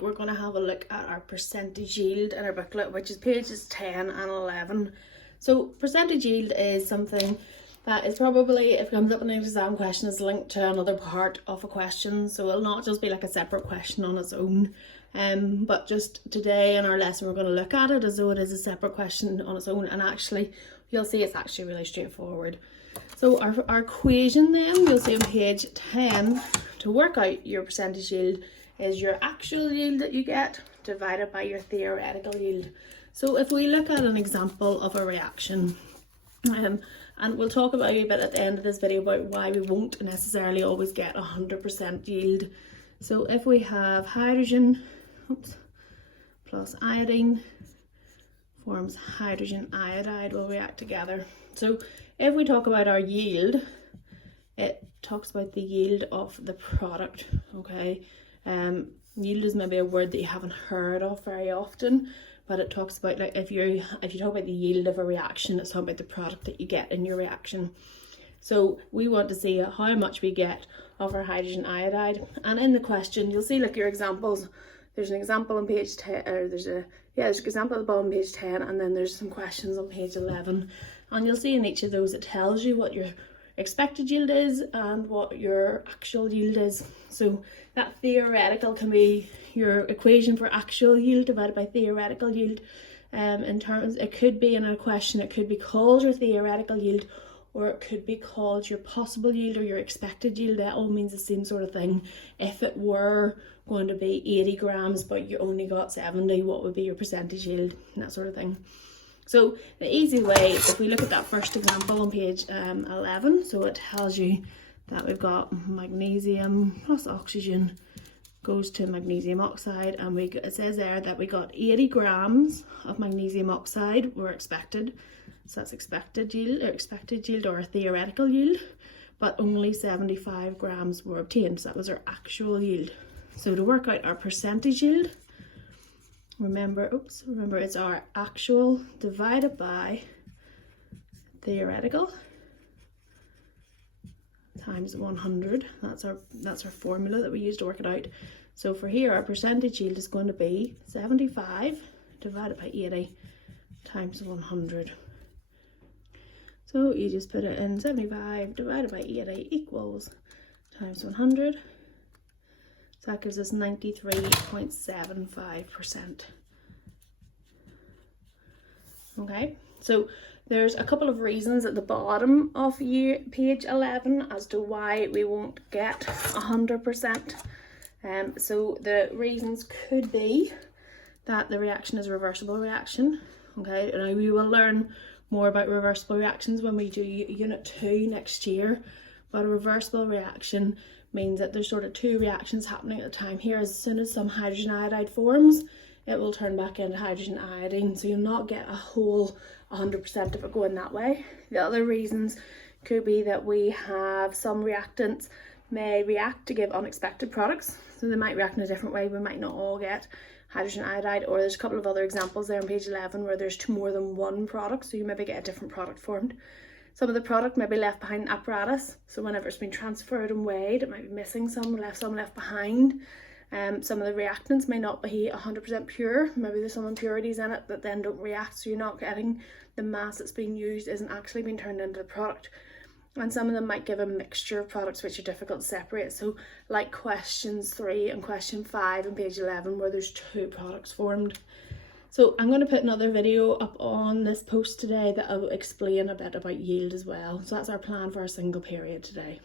We're going to have a look at our percentage yield in our booklet, which is pages 10 and 11. So percentage yield is something that is probably, if it comes up in an exam question, is linked to another part of a question. So it'll not just be like a separate question on its own. But just today in our lesson, we're going to look at it as though it is a separate question on its own. And actually, you'll see it's actually really straightforward. So our equation then, you'll see on page 10, to work out your percentage yield is your actual yield that you get divided by your theoretical yield. So if we look at an example of a reaction, and we'll talk about a bit at the end of this video about why we won't necessarily always get 100% yield. So if we have hydrogen plus iodine forms hydrogen iodide will react together. So if we talk about our yield, it talks about the yield of the product, okay? Yield is maybe a word that you haven't heard of very often, but it talks about, like, if you talk about the yield of a reaction, it's talking about the product that you get in your reaction. So we want to see how much we get of our hydrogen iodide, and in the question you'll see, like, your examples. There's an example on page 10, or there's an example at the bottom of page 10, and then there's some questions on page 11, and you'll see in each of those it tells you what your expected yield is and what your actual yield is. So that theoretical can be your equation for actual yield divided by theoretical yield. In terms, it could be in a question, it could be called your theoretical yield, or it could be called your possible yield or your expected yield. That all means the same sort of thing. If it were going to be 80 grams but you only got 70, what would be your percentage yield, and that sort of thing. So the easy way, if we look at that first example on page 11, so it tells you that we've got magnesium plus oxygen goes to magnesium oxide, and it says there that we got 80 grams of magnesium oxide were expected. So that's expected yield or theoretical yield, but only 75 grams were obtained. So that was our actual yield. So to work out our percentage yield, remember it's our actual divided by theoretical times 100. That's our formula that we use to work it out. So for here, our percentage yield is going to be 75 divided by 80 times 100. So you just put it in, 75 divided by 80 equals times 100. So that gives us 93.75%. Okay, so there's a couple of reasons at the bottom of page 11 as to why we won't get 100%. So the reasons could be that the reaction is a reversible reaction. Okay, now we will learn more about reversible reactions when we do unit 2 next year, but a reversible reaction means that there's sort of two reactions happening at the time here. As soon as some hydrogen iodide forms, it will turn back into hydrogen iodine, so you'll not get a whole 100% of it going that way. The other reasons could be that we have some reactants may react to give unexpected products, so they might react in a different way. We might not all get hydrogen iodide, or there's a couple of other examples there on page 11 where there's more than one product, so you maybe get a different product formed. Some of the product may be left behind in apparatus, so whenever it's been transferred and weighed, it might be missing some left behind. Some of the reactants may not be 100% pure. Maybe there's some impurities in it that then don't react, so you're not getting the mass that's being used isn't actually being turned into the product. And some of them might give a mixture of products which are difficult to separate. So like questions 3 and question 5 on page 11 where there's 2 products formed. So I'm going to put another video up on this post today that will explain a bit about yield as well. So that's our plan for our single period today.